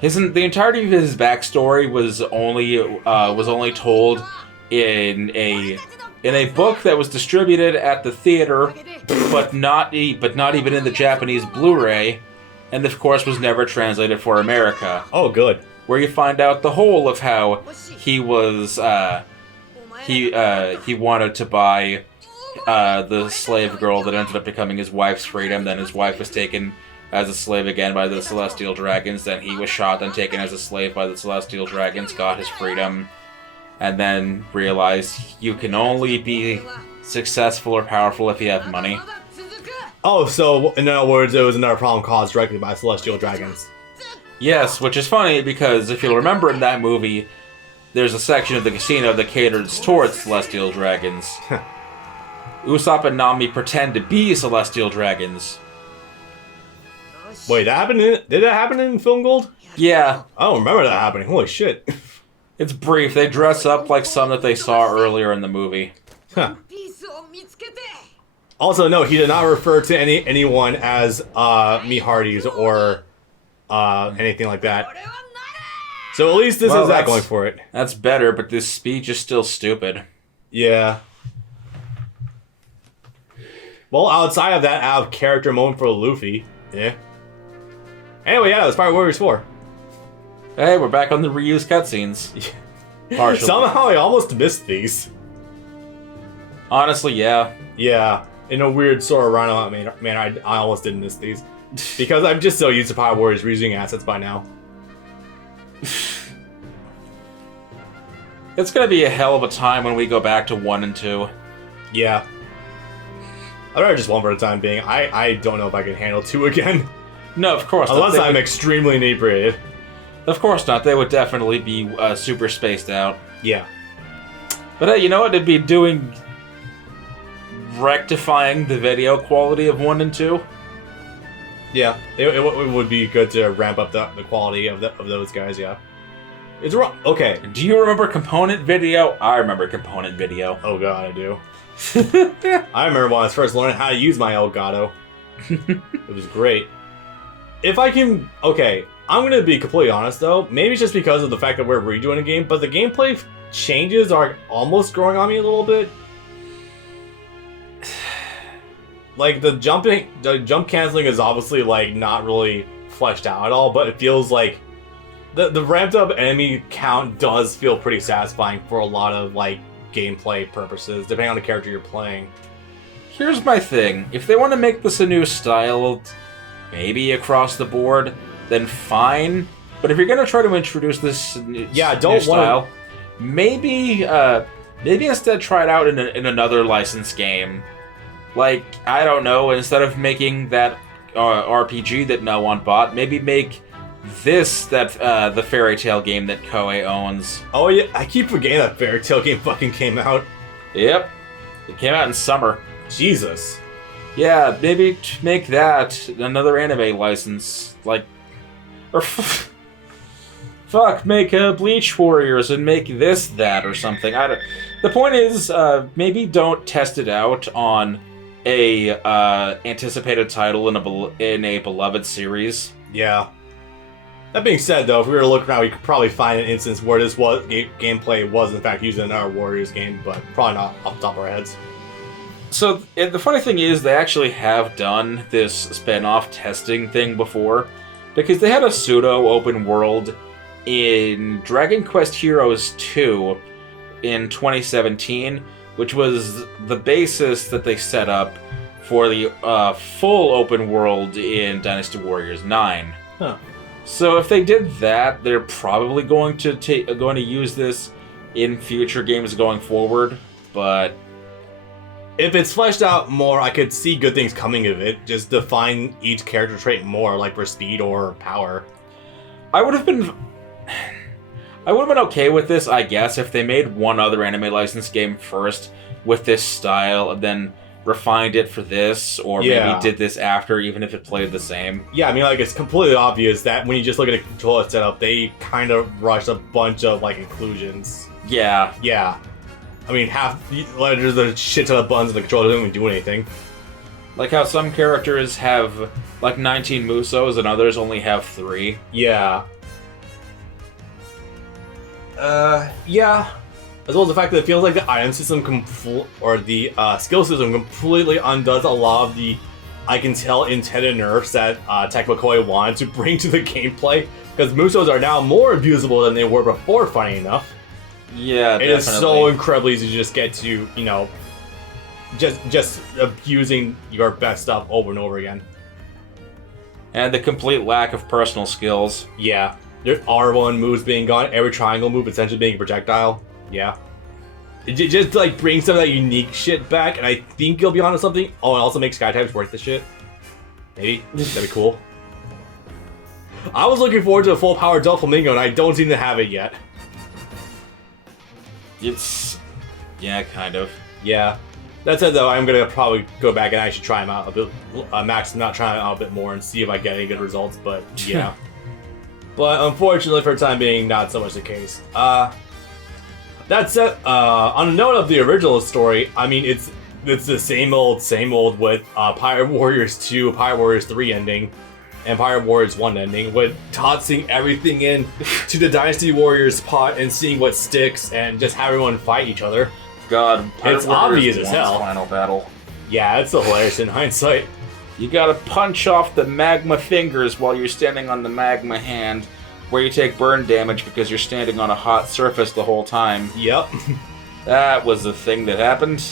the entirety of his backstory was only told in a book that was distributed at the theater, but not even in the Japanese Blu-ray, and of course was never translated for America. Oh, good. Where you find out the whole of how he was he wanted to buy the slave girl that ended up becoming his wife's freedom. Then his wife was taken as a slave again by the Celestial Dragons. Then he was shot and taken as a slave by the Celestial Dragons, got his freedom, and then realized you can only be successful or powerful if you have money. Oh, so in other words, it was another problem caused directly by Celestial Dragons. Yes, which is funny because if you'll remember in that movie, there's a section of the casino that caters towards Celestial Dragons. Usopp and Nami pretend to be Celestial Dragons. Wait, did that happen in Film Gold? Yeah. I don't remember that happening. Holy shit. It's brief. They dress up like some that they saw earlier in the movie. Huh. Also, no, he did not refer to anyone as me Hearties or anything like that. So at least this is that going for it. That's better, but this speech is still stupid. Yeah. Well, outside of that out of character moment for Luffy, yeah. Anyway, yeah, that was Pirate Warriors 4. Hey, we're back on the reused cutscenes. Partially. Somehow I almost missed these. Honestly, yeah. Yeah, in a weird sort of roundabout man, I almost didn't miss these. Because I'm just so used to Pirate Warriors reusing assets by now. It's gonna be a hell of a time when we go back to 1 and 2. Yeah. I'd rather just 1 for the time being. I don't know if I can handle 2 again. No, of course not. Unless I'm extremely inebriated. Of course not. They would definitely be super spaced out. Yeah. But hey, you know what? It'd be doing... rectifying the video quality of 1 and 2. Yeah, it would be good to ramp up the quality of those guys, yeah. It's wrong. Okay. Do you remember Component Video? I remember Component Video. Oh god, I do. I remember when I was first learning how to use my Elgato. It was great. If I can... Okay, I'm going to be completely honest, though. Maybe it's just because of the fact that we're redoing a game, but the gameplay changes are almost growing on me a little bit. Like, the jump canceling is obviously, like, not really fleshed out at all, but it feels like the ramped up enemy count does feel pretty satisfying for a lot of, like, gameplay purposes, depending on the character you're playing. Here's my thing. If they want to make this a new style, maybe across the board, then fine. But if you're going to try to introduce this new style, maybe instead try it out in another licensed game. Like, I don't know, instead of making that RPG that no one bought, maybe make this the Fairy Tail game that Koei owns. Oh yeah, I keep forgetting that Fairy Tail game fucking came out. Yep. It came out in summer. Jesus. Yeah, maybe make that another anime license. Like, or fuck, make Bleach Warriors and make this that or something. The point is, maybe don't test it out on a anticipated title in a beloved series. Yeah. That being said, though, if we were to look around, we could probably find an instance where this gameplay was in fact used in our Warriors game, but probably not off the top of our heads. So the funny thing is, they actually have done this spin-off testing thing before, because they had a pseudo open world in Dragon Quest Heroes 2 in 2017. Which was the basis that they set up for the full open world in Dynasty Warriors 9. Huh. So if they did that, they're probably going to use this in future games going forward. But if it's fleshed out more, I could see good things coming of it. Just define each character trait more, like for speed or power. I would have been okay with this, I guess, if they made one other anime licensed game first with this style and then refined it for this, or maybe did this after, even if it played the same. Yeah, I mean, like, it's completely obvious that when you just look at the controller setup, they kind of rushed a bunch of, like, inclusions. Yeah. Yeah. I mean, there's a shit ton of buttons and the controller doesn't even do anything. Like how some characters have, like, 19 Musos and others only have 3. Yeah. Yeah. As well as the fact that it feels like the item system or the skill system completely undoes a lot of the, I can tell, intended nerfs that Tecmo Koei wanted to bring to the gameplay. Because Musos are now more abusable than they were before, funny enough. Yeah, definitely. It is so incredibly easy to just get to, you know, just abusing your best stuff over and over again. And the complete lack of personal skills. Yeah. There's R1 moves being gone, every triangle move essentially being a projectile. Yeah. It just, like, brings some of that unique shit back, and I think you'll be onto something. Oh, and also make sky types worth the shit. Maybe. That'd be cool. I was looking forward to a full power Doflamingo, and I don't seem to have it yet. Yeah, kind of. Yeah. That said, though, I'm gonna probably go back and actually try them out a bit. Max, not trying them out a bit more and see if I get any good results, but yeah. But unfortunately, for the time being, not so much the case. That said, on a note of the original story, I mean, it's the same old with Pirate Warriors 2, Pirate Warriors 3 ending, and Pirate Warriors 1 ending, with tossing everything in to the Dynasty Warriors pot and seeing what sticks and just have everyone fight each other. God, it's obvious as hell. Final battle. Yeah, it's hilarious in hindsight. You gotta punch off the magma fingers while you're standing on the magma hand, where you take burn damage because you're standing on a hot surface the whole time. Yep. That was the thing that happened.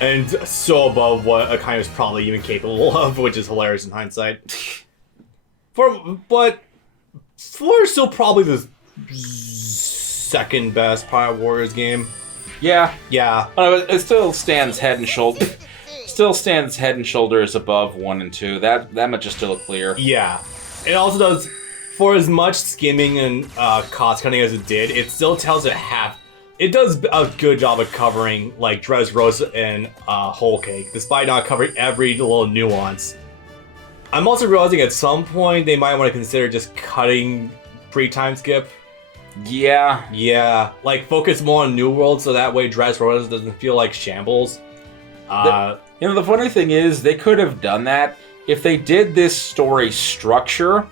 And so above what Akainu is probably even capable of, which is hilarious in hindsight. But 4 is still probably the second best Pirate Warriors game. Yeah. Yeah. It still stands head and shoulders above 1 and 2. That much is still clear. Yeah. It also does, for as much skimming and cost cutting as it did, it still tells it it does a good job of covering like Dressrosa and Whole Cake, despite not covering every little nuance. I'm also realizing at some point they might want to consider just cutting pre-time skip. Yeah. Yeah. Like focus more on New World so that way Dressrosa doesn't feel like shambles. The funny thing is they could have done that if they did this story structure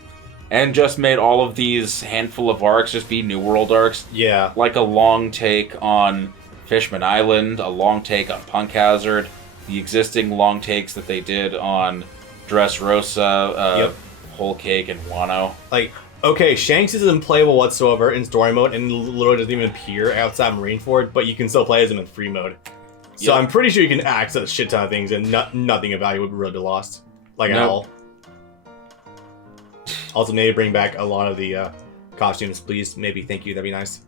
and just made all of these handful of arcs just be New World arcs. Yeah. Like a long take on Fishman Island, a long take on Punk Hazard, the existing long takes that they did on Dressrosa, Whole Cake, and Wano. Like, okay, Shanks isn't playable whatsoever in story mode and literally doesn't even appear outside Marineford, but you can still play as him in free mode. So I'm pretty sure you can access a shit ton of things and nothing of value would really be lost. Like, at all. Also, maybe bring back a lot of the costumes, please. Maybe, thank you, that'd be nice.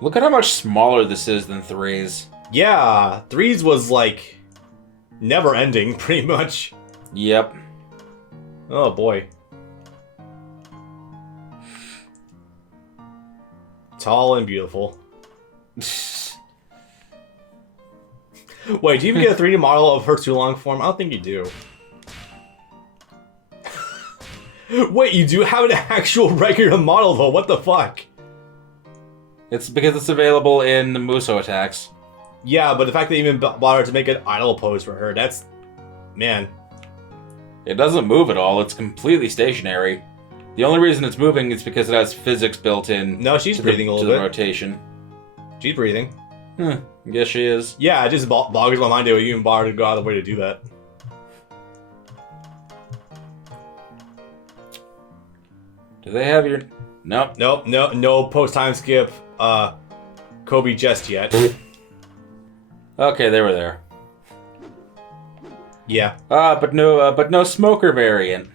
Look at how much smaller this is than 3's. Yeah, 3's was, like, never-ending, pretty much. Yep. Oh, boy. Tall and beautiful. Wait, do you even get a 3D model of her Tulong form? I don't think you do. Wait, you do have an actual regular model, though? What the fuck? It's because it's available in the Muso attacks. Yeah, but the fact they even bothered to make an idle pose for her, that's... Man. It doesn't move at all. It's completely stationary. The only reason it's moving is because it has physics built in. No, she's breathing a little bit. bit. Rotation. She's breathing. I guess she is. Yeah, it just boggles my mind that you even bothered to go out of the way to do that. Do they have your... Nope. No post-time skip, Kobe just yet. Okay, they were there. Yeah. But no smoker variant.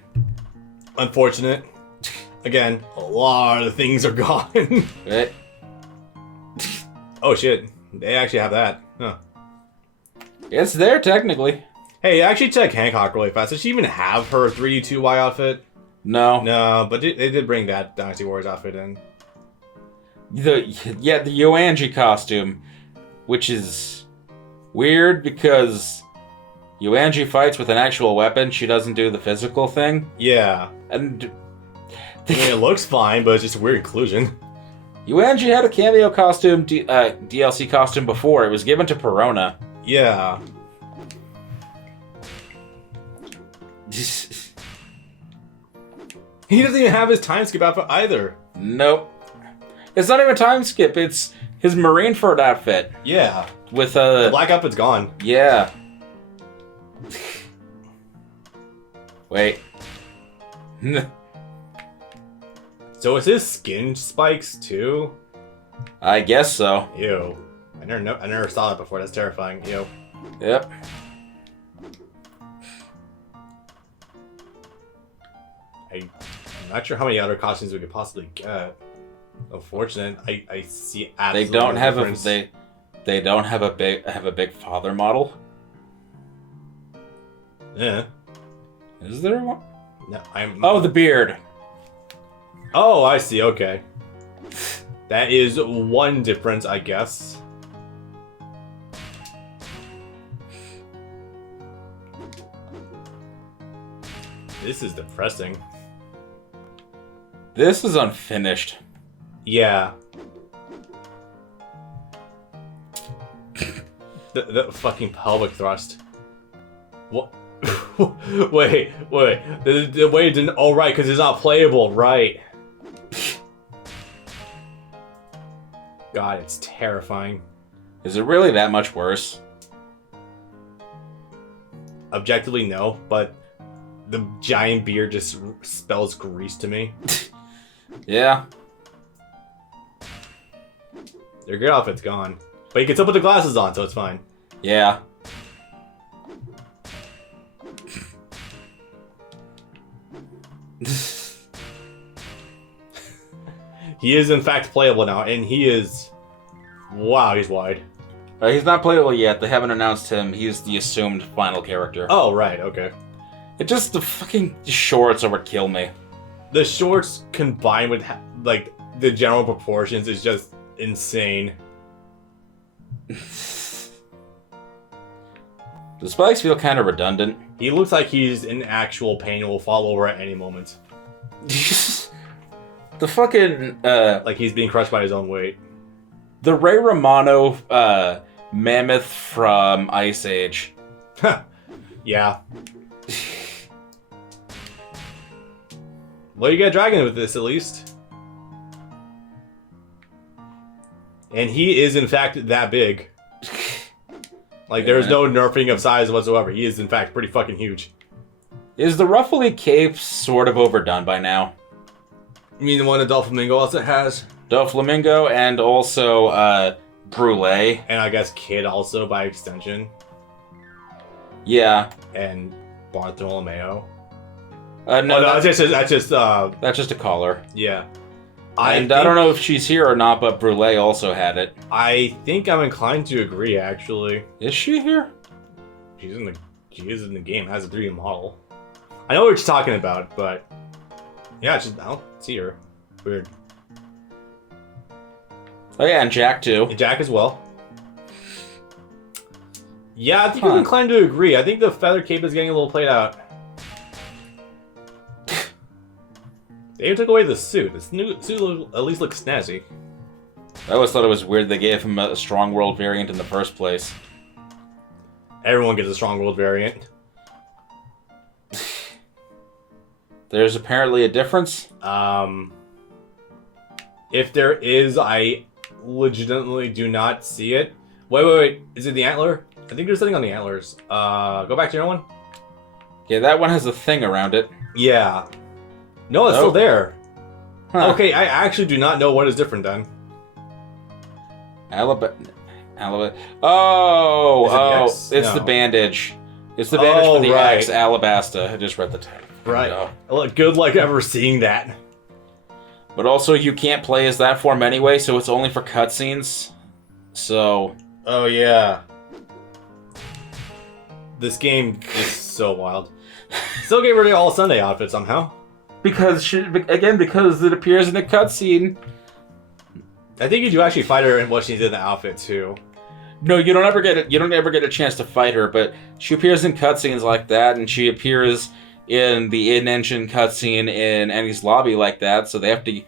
Unfortunate. Again, a lot of the things are gone. Right. Oh shit, they actually have that. Huh. It's there, technically. Hey, actually check Hancock really fast. Does she even have her 3D2Y outfit? No. No, but they did bring that Dynasty Warriors outfit in. The Yoanji costume, which is weird because Yoanji fights with an actual weapon. She doesn't do the physical thing. Yeah. And I mean, it looks fine, but it's just a weird inclusion. Yoanji had a cameo costume, DLC costume before. It was given to Perona. Yeah. He doesn't even have his time skip outfit either. Nope. It's not even a time skip. It's his Marineford outfit. Yeah. With the black outfit's gone. Yeah. Wait. So is his skin spikes too? I guess so. Ew. I never saw that before. That's terrifying. Ew. Yep. I'm not sure how many other costumes we could possibly get. Unfortunate. I see absolutely They don't no have difference. they don't have a big father model. Yeah. Is there one? No, I'm. Oh, the beard. Oh, I see. Okay. That is one difference, I guess. This is depressing. This is unfinished. Yeah. The fucking pelvic thrust. What? wait. The way it didn't. Oh, right, because it's not playable, right? God, it's terrifying. Is it really that much worse? Objectively, no, but the giant beard just spells grease to me. Yeah. Their good outfit's gone. But you can still put the glasses on, so it's fine. Yeah. He is in fact playable now, and he is... Wow, he's wide. He's not playable yet. They haven't announced him. He's the assumed final character. Oh, right, okay. It just, the fucking shorts would kill me. The shorts combined with, like, the general proportions is just insane. The spikes feel kind of redundant. He looks like he's in actual pain and will fall over at any moment. The fucking, like he's being crushed by his own weight. The Ray Romano, mammoth from Ice Age. Yeah. Well, you get a dragon with this, at least. And he is, in fact, that big. Like, there's no nerfing of size whatsoever. He is, in fact, pretty fucking huge. Is the Ruffly cape sort of overdone by now? You mean the one that Doflamingo also has? Doflamingo and also, Brule. And I guess Kid also, by extension. Yeah. And Bartholomew. No, that's just that's just a collar. Yeah. I don't know if she's here or not, but Brule also had it. I think I'm inclined to agree, actually. Is she here? She is in the game, has a 3D model. I know what you're talking about, but yeah, I don't see her. Weird. Oh yeah, and Jack too. And Jack as well. Yeah, I think I'm inclined to agree. I think the feather cape is getting a little played out. They even took away the suit. This new suit at least looks snazzy. I always thought it was weird they gave him a strong world variant in the first place. Everyone gets a strong world variant. There's apparently a difference? If there is, I legitimately do not see it. Wait. Is it the antler? I think there's something on the antlers. Go back to your one. Yeah, that one has a thing around it. Yeah. No, it's still there. Huh. Okay, I actually do not know what is different then. Alabama. Oh, it's the bandage. It's the bandage for the X, Alabasta. I just read the title. Right. Good luck ever seeing that. But also, you can't play as that form anyway, so it's only for cutscenes. So. Oh, yeah. This game is so wild. Still get rid of all Sunday outfits somehow. Because it appears in the cutscene. I think you do actually fight her in what she's in the outfit too. No, you don't ever get a chance to fight her, but she appears in cutscenes like that, and she appears in the in-engine cutscene in Annie's lobby like that. So they have to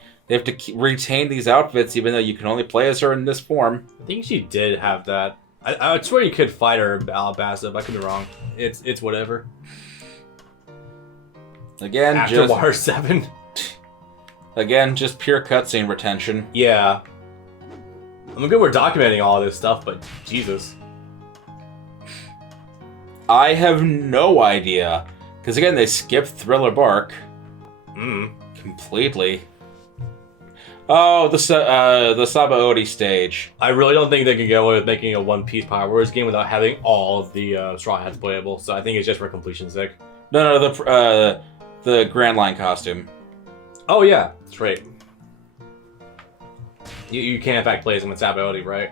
retain these outfits, even though you can only play as her in this form. I think she did have that. I swear you could fight her, Alabasta, but I could be wrong. It's whatever. Again, after Water 7. Again, just pure cutscene retention. Yeah. I'm good we're documenting all of this stuff, but Jesus. I have no idea. Because again, they skipped Thriller Bark. Completely. Oh, the Sabo stage. I really don't think they can get away with making a One Piece Power Wars game without having all of the Straw Hats playable, so I think it's just for completion's sake. No, the Grand Line costume. Oh yeah, that's right. You can in fact play as them with Sabo, right?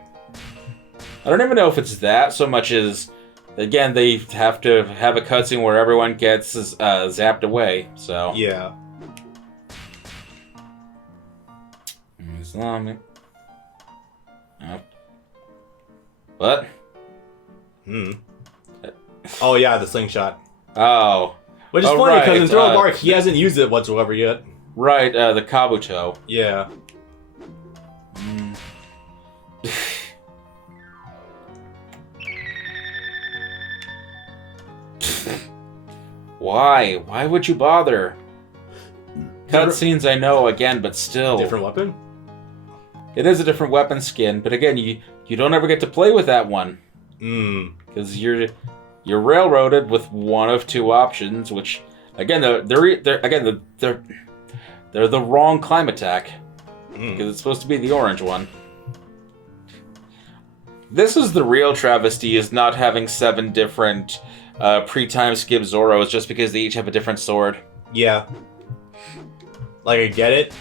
I don't even know if it's that so much as, again, they have to have a cutscene where everyone gets zapped away, so. Yeah. Islamic. Oh. What? Oh yeah, the slingshot. Oh. Which is funny, because in Thriller Bark, he hasn't used it whatsoever yet. Right, the Kabuto. Yeah. Why? Why would you bother? Cutscenes, I know, again, but still. Different weapon? It is a different weapon skin, but again, you don't ever get to play with that one. Because you're railroaded with one of two options, which again they're the wrong climb attack because it's supposed to be the orange one. This is the real travesty, is not having 7 different pre-time skip Zoros just because they each have a different sword. Yeah. Like, I get it,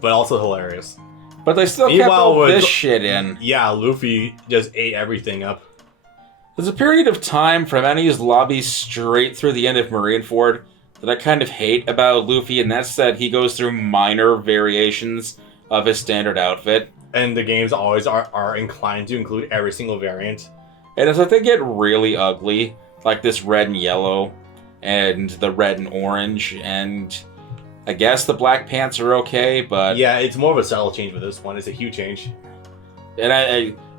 but also hilarious. But they still kept all this shit in. Yeah, Luffy just ate everything up. There's a period of time from Ennie's lobby straight through the end of Marineford that I kind of hate about Luffy, and that's that he goes through minor variations of his standard outfit. And the games always are inclined to include every single variant. And it's like they get really ugly, like this red and yellow, and the red and orange, and I guess the black pants are okay, but... Yeah, it's more of a subtle change with this one. It's a huge change. And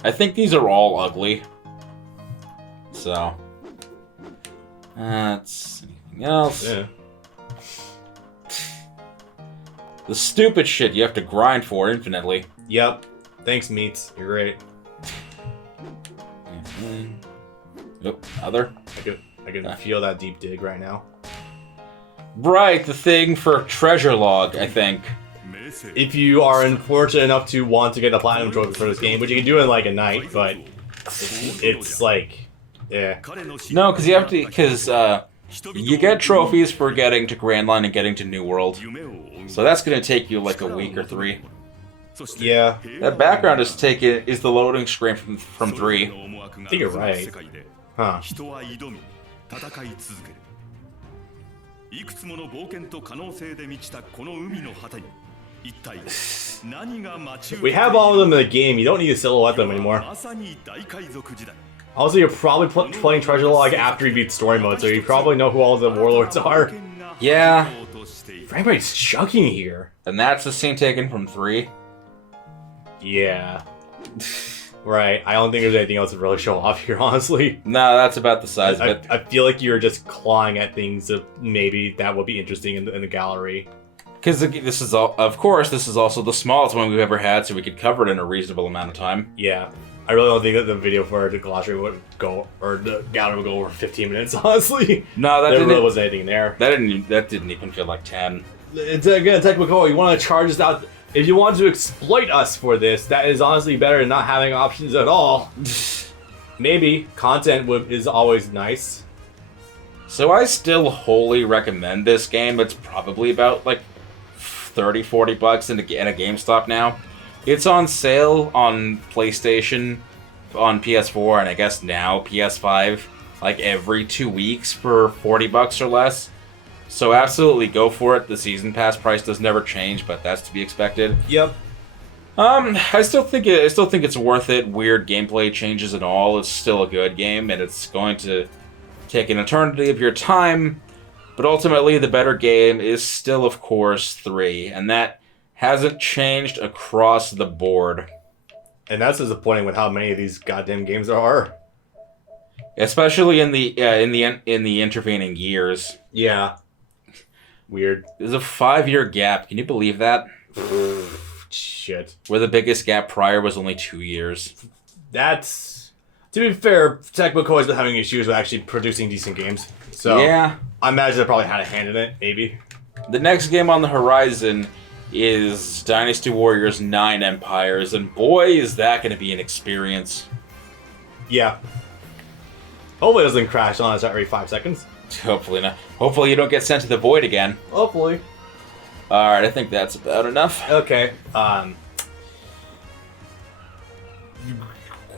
I think these are all ugly. So... that's... anything else? Yeah. The stupid shit you have to grind for infinitely. Yep. Thanks, Meats. You're great. Oh, other? I can feel that deep dig right now. Right, the thing for treasure log, I think. If you are unfortunate enough to want to get the platinum trophy for this game, which you can do in like a night, but it's like, yeah. No, because you have to, because you get trophies for getting to Grand Line and getting to New World. So that's going to take you like a week or 3. Yeah. That background is the loading screen from 3. I think you're right. Huh. We have all of them in the game. You don't need to silhouette them anymore. Also, you're probably playing Treasure Log after you beat Story Mode, so you probably know who all the warlords are. Yeah. Everybody's chugging here. And that's the scene taken from 3. Yeah. Right. I don't think there's anything else to really show off here, honestly. No, that's about the size of it. I feel like you're just clawing at things that maybe that would be interesting in the gallery. Because this is all, of course, this is also the smallest one we've ever had, so we could cover it in a reasonable amount of time. Yeah. I really don't think that the video for the glossary would go, or the gallery would go over 15 minutes, honestly. No, there really wasn't anything there. That didn't even feel like 10. It's again technical. You want to charge us out. If you want to exploit us for this, that is honestly better than not having options at all. Maybe content is always nice. So I still wholly recommend this game. It's probably about like $30-40 in a GameStop now. It's on sale on PlayStation, on PS4, and I guess now PS5, like every 2 weeks for $40 or less. So absolutely go for it. The season pass price does never change, but that's to be expected. Yep. I still think it's worth it. Weird gameplay changes and all. It's still a good game, and it's going to take an eternity of your time. But ultimately, the better game is still, of course, 3, and that hasn't changed across the board. And that's disappointing with how many of these goddamn games there are. Especially in the intervening years. Yeah. Weird. There's a 5-year gap. Can you believe that? Shit. Where the biggest gap prior was only 2 years. That's... To be fair, Tecmo has been having issues with actually producing decent games. So yeah. I imagine they probably had a hand in it, maybe. The next game on the horizon is Dynasty Warriors 9 Empires, and boy, is that going to be an experience. Yeah. Hopefully it doesn't crash on us every 5 seconds. Hopefully not. Hopefully you don't get sent to the void again. Hopefully. Alright, I think that's about enough. Okay.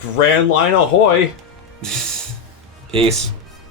Grand Line ahoy. Peace.